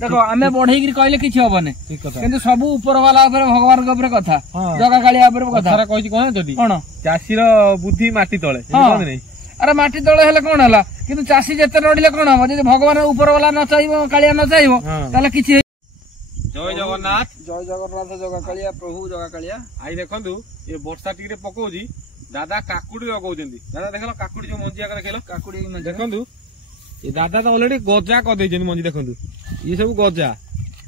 देखो आमे बढ़ेगी कहले किछि होबने किंतु सब ऊपर वाला ऊपर भगवान के ऊपर कथा जगा कालिया ऊपर कथा कहछि कोन जदी कोन चासी रो बुद्धि माटी तळे कोन नै अरे माटी तळे हेले कोन हला किंतु चासी जते नडिले कोन हो जदी भगवान ऊपर वाला न चाहिबो कालिया न चाहिबो ताले किछि जय जगन्नाथ जगा कालिया प्रभु जगा कालिया आई देखंतु ए वर्षा टिकरे पकोजी दादा काकुडी लगौजंदी दादा देखलो काकुडी जो मंजी आकर देखलो काकुडी देखंतु ये दादा तो ऑलरेडी गजा कर देजन मंजी देखंतु ये सब गजा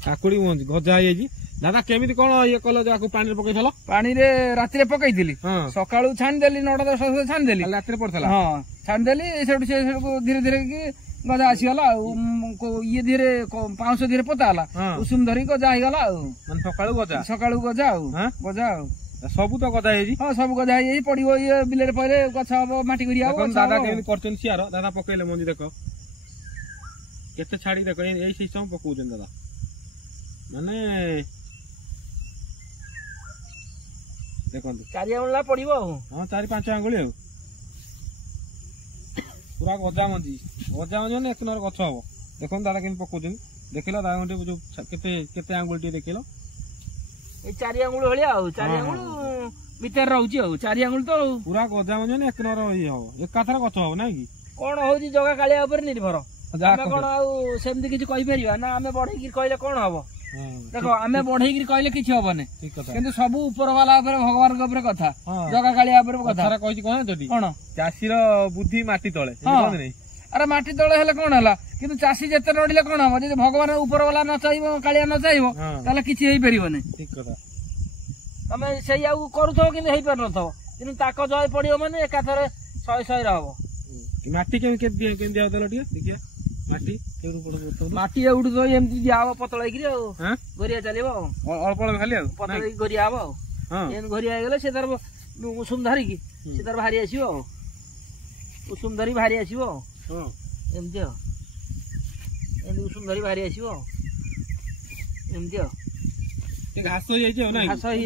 काकुडी मंजी गजा हे जी दादा केमिति कोन ये कलो जाको पानी रे पकैथलो पानी रे रात रे पकैथिली सकाळू छान देली 9:10 बजे छान देली रात रे पड़थला हां छान देली सेठु से को धीरे धीरे की गजा आसी गला ये धीरे 500 धीरे पता हला उसुम धरी गजा आइ गला मन सकाळू गजा गजा सब तो गजा हे जी हां सब गजा हे पड़िबो ये बिले रे पहिले गछ हबो माटी गरिया दादा केमिति करचन सियार दादा पकैले मंजी देखो केते छाड़ी देखो एई सिस्टम पकौजन दादा माने देखंतु 4 आंगुला पड़िबो हां 4-5 आंगुली पूरा गजा मंजी ने एक नर गछ हबो देखन दादा केन पकौजन देखिला दादा जो केते केते आंगुल टी देखिलो ए 4 आंगुल हलिया 4 आंगुल भीतर रहउची 4 आंगुल तो पूरा गजा मंजी ने एक नर ई हबो एकाथरा गछ हबो ना कि कोन होजी जगा कालिया ऊपर निर्भर आमे कोन आउ सेमति किछि कहि परिबा ना आमे बढ़ेगी कहले कोन हबो देखो आमे बढ़ेगी कहले किछि होबने किंतु सब ऊपर वाला ऊपर भगवान के ऊपर कथा जगा कालिया ऊपर कथा कहछि कोन जदी कोन चासी रो बुद्धि माटी तळे कोन नै अरे माटी तळे हेले कोन हला किंतु चासी जते नडिले कोन हो जदी भगवान ऊपर वाला न चाहिबो कालिया न चाहिबो ताले किछि हेई परिबने ठीक कथा तमे सेई आउ करूथो किंतु हेई परनथो किंतु ताको जय पडियो माने एकाथरे 100 रहबो माटी के दिया देलो टिया देखिया माटी केरु पडो माटी एउडु तो एमति दियाबो पतळाई कि हां गोरिया चलेबो अल्प अल्प खाली पतळाई गोरिया आबो हां एन गोरिया गेले से दर उसुम धरी कि से दर भारी आसीबो उसुम धरी भारी आसीबो हां एमति एन उसुम धरी भारी आसीबो एमति ए घास हो जाई छै ना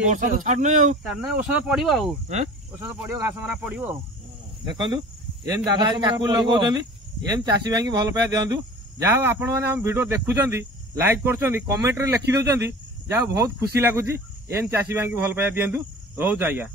वर्षा तो छाड नै हो छाड नै ओसा पडिबो आ हैं ओसा पडिबो घास मारा पडिबो देखंतु एन दादा काकुल लगौजंदी एम चासी भाई भल पाया दिंतु जहाँ आपण मैंने वीडियो देखुं लाइक कर कमेंट रे लिखि दौरान जहाँ बहुत खुशी लगुच एम चासी भाई भल पाया दिंतु रोज आज्ञा।